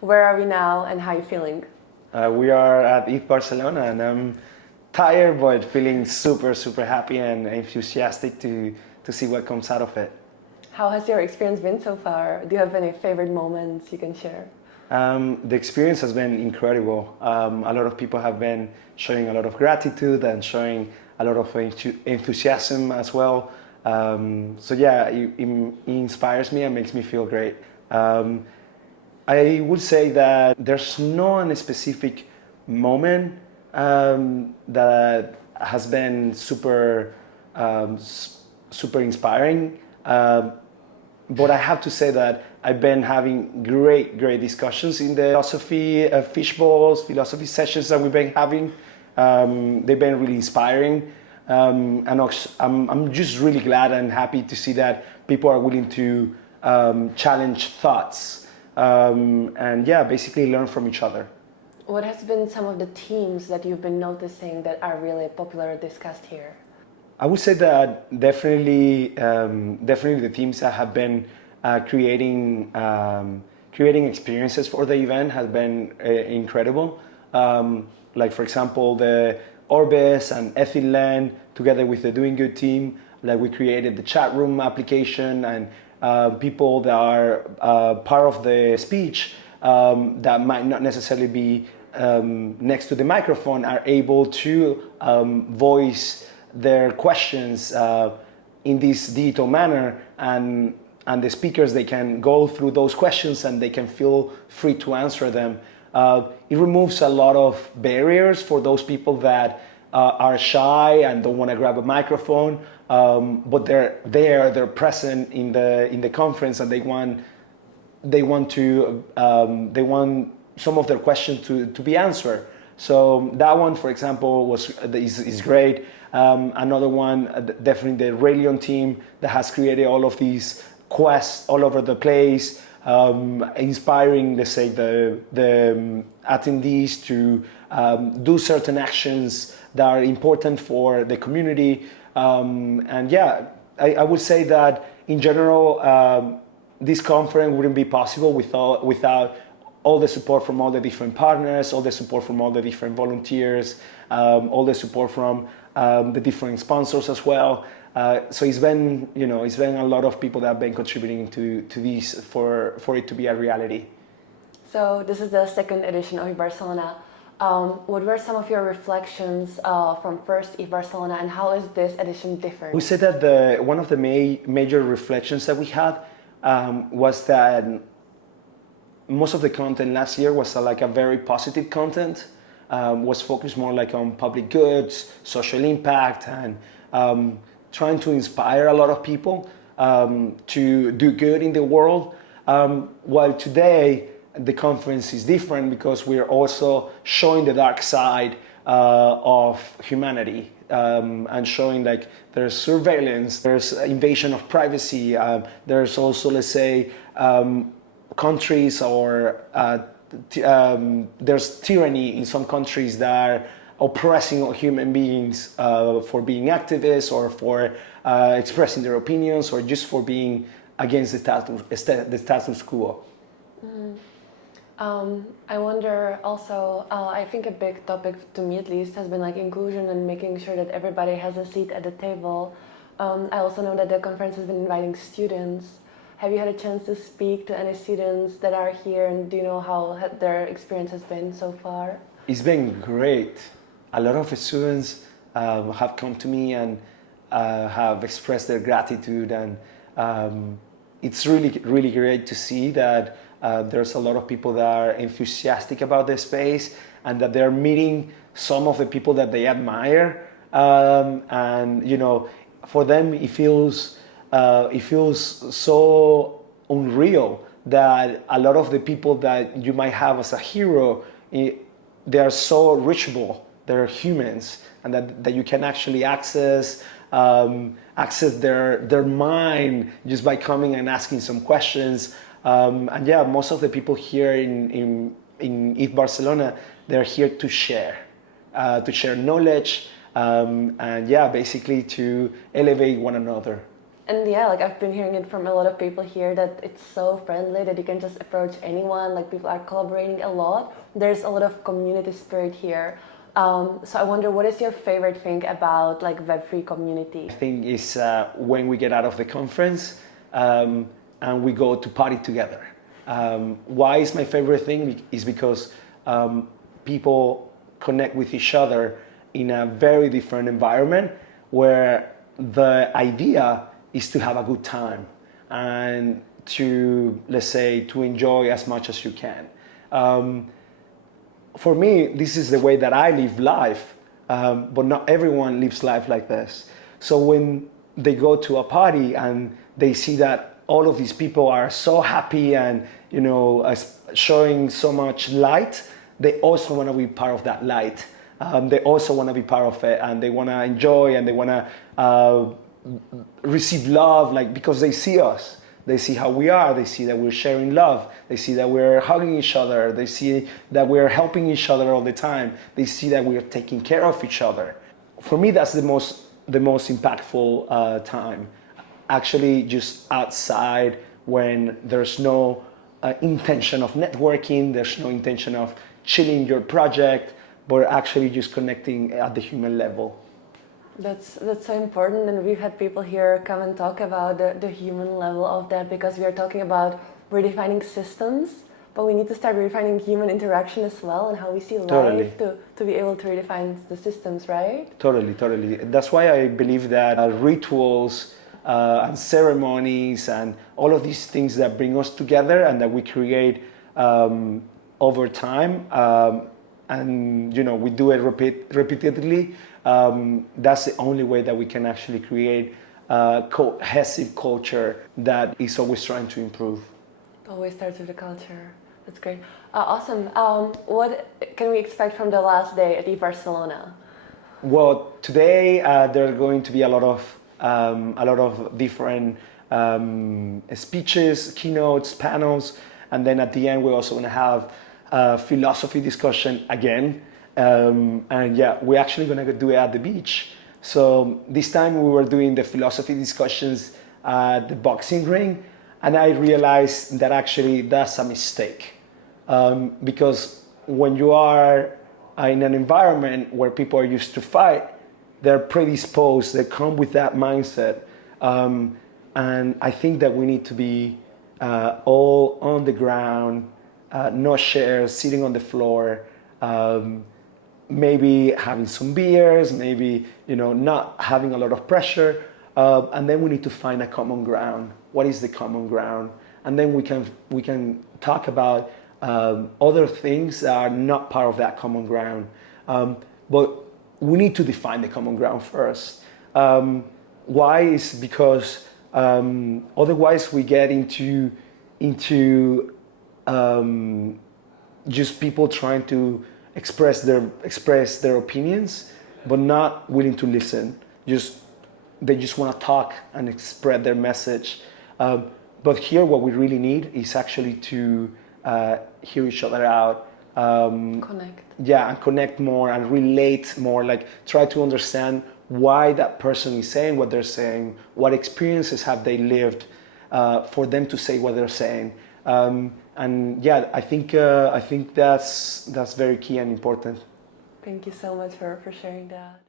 Where are we now and how are you feeling? We are at Eth Barcelona and I'm tired but feeling super happy and enthusiastic to see what comes out of it. How has your experience been so far? Do you have any favorite moments you can share? The experience has been incredible. A lot of people have been showing a lot of gratitude and showing a lot of enthusiasm as well. So yeah, it inspires me and makes me feel great. I would say that there's no any specific moment that has been super inspiring. But I have to say that I've been having great discussions in the philosophy fishbowls, philosophy sessions that we've been having. They've been really inspiring. And I'm just really glad and happy to see that people are willing to challenge thoughts and yeah, basically learn from each other. What has been some of the themes that you've been noticing that are really popular or discussed here? I would say that definitely the teams that have been creating experiences for the event has been incredible. Like for example, the Orbis and Ethylene together with the Doing Good team, like we created the chat room application and people that are part of the speech that might not necessarily be next to the microphone are able to voice their questions in this digital manner, and the speakers, they can go through those questions and they can feel free to answer them. It removes a lot of barriers for those people that are shy and don't want to grab a microphone, but they're present in the conference and they want some of their questions to be answered. So that one, for example, is great. Another one, definitely the Raelion team that has created all of these quests all over the place, inspiring, let's say, the attendees to do certain actions that are important for the community. And yeah, I would say that in general, this conference wouldn't be possible without all the support from all the different partners, all the support from all the different volunteers, all the support from the different sponsors as well. So it's been a lot of people that have been contributing to this for it to be a reality. So this is the second edition of Eth Barcelona. What were some of your reflections from first Eth Barcelona, and how is this edition different? We said that one of the major reflections that we had was that most of the content last year was like a very positive content, was focused more like on public goods, social impact, and trying to inspire a lot of people to do good in the world. While today the conference is different because we're also showing the dark side of humanity and showing like there's surveillance, there's invasion of privacy, there's also, let's say, countries or there's tyranny in some countries that are oppressing human beings for being activists or for expressing their opinions or just for being against the status quo. I wonder also, I think a big topic to me at least has been like inclusion and making sure that everybody has a seat at the table. I also know that the conference has been inviting students. Have you had a chance to speak to any students that are here, and do you know how their experience has been so far? It's been great. A lot of students have come to me and have expressed their gratitude, and it's really great to see that there's a lot of people that are enthusiastic about the space and that they're meeting some of the people that they admire, and for them it feels so unreal that a lot of the people that you might have as a hero, they are so reachable. They're humans, and that you can actually access their mind just by coming and asking some questions. And yeah, most of the people here in Eth Barcelona, they're here to share knowledge, and yeah, basically to elevate one another. And yeah, like I've been hearing it from a lot of people here that it's so friendly that you can just approach anyone. Like people are collaborating a lot. There's a lot of community spirit here. So I wonder, what is your favorite thing about like Web3 community? I think is when we get out of the conference and we go to party together. Why is my favorite thing? Is because people connect with each other in a very different environment where the idea is to have a good time and to, let's say, to enjoy as much as you can. For me, this is the way that I live life, but not everyone lives life like this. So when they go to a party and they see that all of these people are so happy and showing so much light, they also want to be part of that light. They also want to be part of it, and they want to enjoy, and they want to receive love, like, because they see us. They see how we are. They see that we're sharing love. They see that we're hugging each other. They see that we're helping each other all the time. They see that we're taking care of each other. For me, that's the most impactful time. Actually, just outside, when there's no intention of networking, there's no intention of chilling your project, but actually just connecting at the human level. That's so important, and we've had people here come and talk about the human level of that, because we are talking about redefining systems, but we need to start redefining human interaction as well, and how we see life to be able to redefine the systems, right? Totally. That's why I believe that rituals and ceremonies and all of these things that bring us together and that we create over time, and we do it repeatedly. That's the only way that we can actually create a cohesive culture that is always trying to improve. It always starts with the culture. That's great. Awesome. What can we expect from the last day at Eth Barcelona? Well, today there are going to be a lot of different speeches, keynotes, panels, and then at the end we're also going to have a philosophy discussion again. And yeah, we're actually going to do it at the beach. So this time we were doing the philosophy discussions at the boxing ring, and I realized that actually that's a mistake, because when you are in an environment where people are used to fight, they're predisposed, they come with that mindset, and I think that we need to be all on the ground, no chairs, sitting on the floor, maybe having some beers, maybe not having a lot of pressure, and then we need to find a common ground. What is the common ground? And then we can talk about other things that are not part of that common ground, but we need to define the common ground first. Why is because otherwise we get into just people trying to express their opinions, but not willing to listen. They just want to talk and spread their message. But here, what we really need is actually to hear each other out. Connect. Yeah, and connect more and relate more. Like try to understand why that person is saying what they're saying. What experiences have they lived for them to say what they're saying. And yeah, I think that's very key and important. Thank you so much for sharing that.